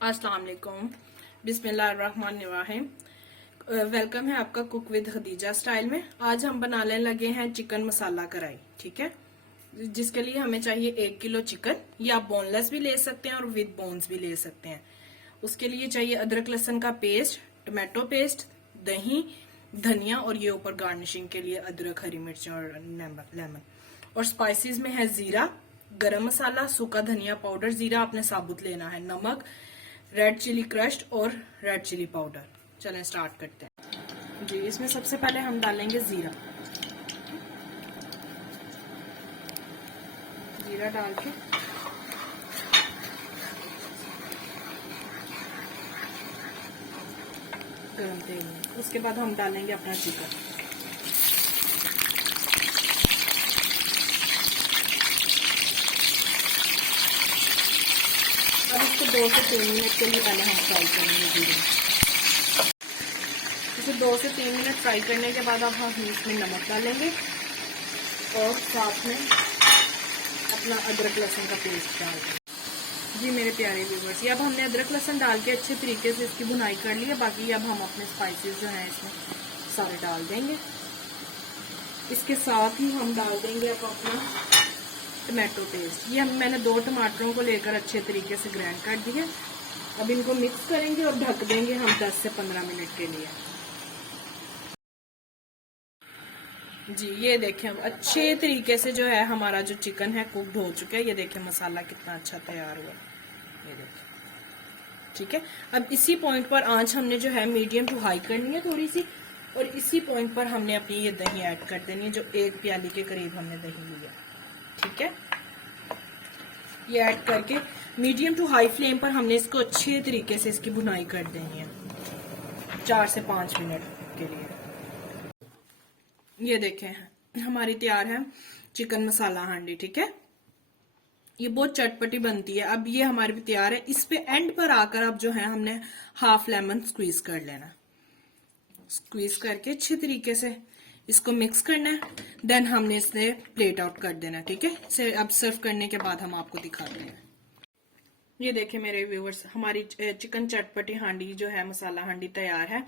अस्सलाम वालेकुम, बिस्मिल्लाहिर्रहमानिर्रहीम। वेलकम है आपका कुक विद खदीजा स्टाइल में। आज हम बनाने लगे हैं चिकन मसाला कढ़ाई। ठीक है, जिसके लिए हमें चाहिए 1 किलो चिकन, या आप बोनलेस भी ले सकते हैं और विद बोन्स भी ले सकते हैं। उसके लिए चाहिए अदरक लहसुन का पेस्ट, टमाटो पेस्ट, दही, धनिया और ये ऊपर गार्निशिंग के लिए अदरक, हरी मिर्च और लेमन। और स्पाइसेस में है जीरा, गरम मसाला, सूखा धनिया पाउडर, जीरा आपने साबुत लेना है, नमक, रेड चिली क्रश्ड और रेड चिली पाउडर। चलें स्टार्ट करते हैं जी। इसमें सबसे पहले हम डालेंगे जीरा। जीरा डाल के गरम तेल में, उसके बाद हम डालेंगे अपना चिकन। अब इसको 2 से 3 मिनट के लिए पहले हम फ्राई करेंगे जीरे में। इसे 2 से 3 मिनट फ्राई करने के बाद अब हम इसमें नमक डालेंगे और साथ में अपना अदरक लहसुन का पेस्ट डाल देंगे। जी मेरे प्यारे व्यूवर्स, ये अब हमने अदरक लहसुन डाल के अच्छे तरीके से इसकी भुनाई कर ली है। बाकी अब हम अपने स्पाइसेस जो हैं इसमें सारे डाल देंगे। इसके साथ ही हम डाल देंगे अब अपना टमाटो पेस्ट। ये मैंने 2 टमाटरों को लेकर अच्छे तरीके से ग्राइंड कर दिया। अब इनको मिक्स करेंगे और ढक देंगे हम 10 से 15 मिनट के लिए। जी ये देखें, अब अच्छे तरीके से जो है हमारा जो चिकन है कुक्ड हो चुका है। ये देखें मसाला कितना अच्छा तैयार हुआ, ये देखें। ठीक है, अब इसी पॉइंट पर आंच हमने जो है मीडियम टू हाई करनी है थोड़ी सी, और इसी पॉइंट पर हमने अपनी ये दही ऐड कर देनी है, जो 1 प्याली के करीब हमने दही लिया। ठीक है, ये ऐड करके मीडियम टू हाई फ्लेम पर हमने इसको अच्छे तरीके से इसकी भुनाई कर देनी है 4 से 5 मिनट के लिए। ये देखें हमारी तैयार है चिकन मसाला हांडी। ठीक है, ये बहुत चटपटी बनती है। अब ये हमारी भी तैयार है। इस पे एंड पर आकर अब जो है हमने हाफ लेमन स्क्वीज कर लेना। स्क्वीज करके अच्छे तरीके से इसको मिक्स करना है। देन हमने इसे प्लेट आउट कर देना। ठीक है, इसे अब सर्व करने के बाद हम आपको दिखाते हैं। ये देखें मेरे व्यूअर्स, हमारी चिकन चटपटी हांडी जो है मसाला हांडी तैयार है।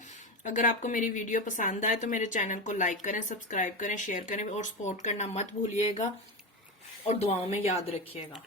अगर आपको मेरी वीडियो पसंद आए तो मेरे चैनल को लाइक करें, सब्सक्राइब करें, शेयर करें और सपोर्ट करना मत भूलिएगा, और दुआओं में याद रखिएगा।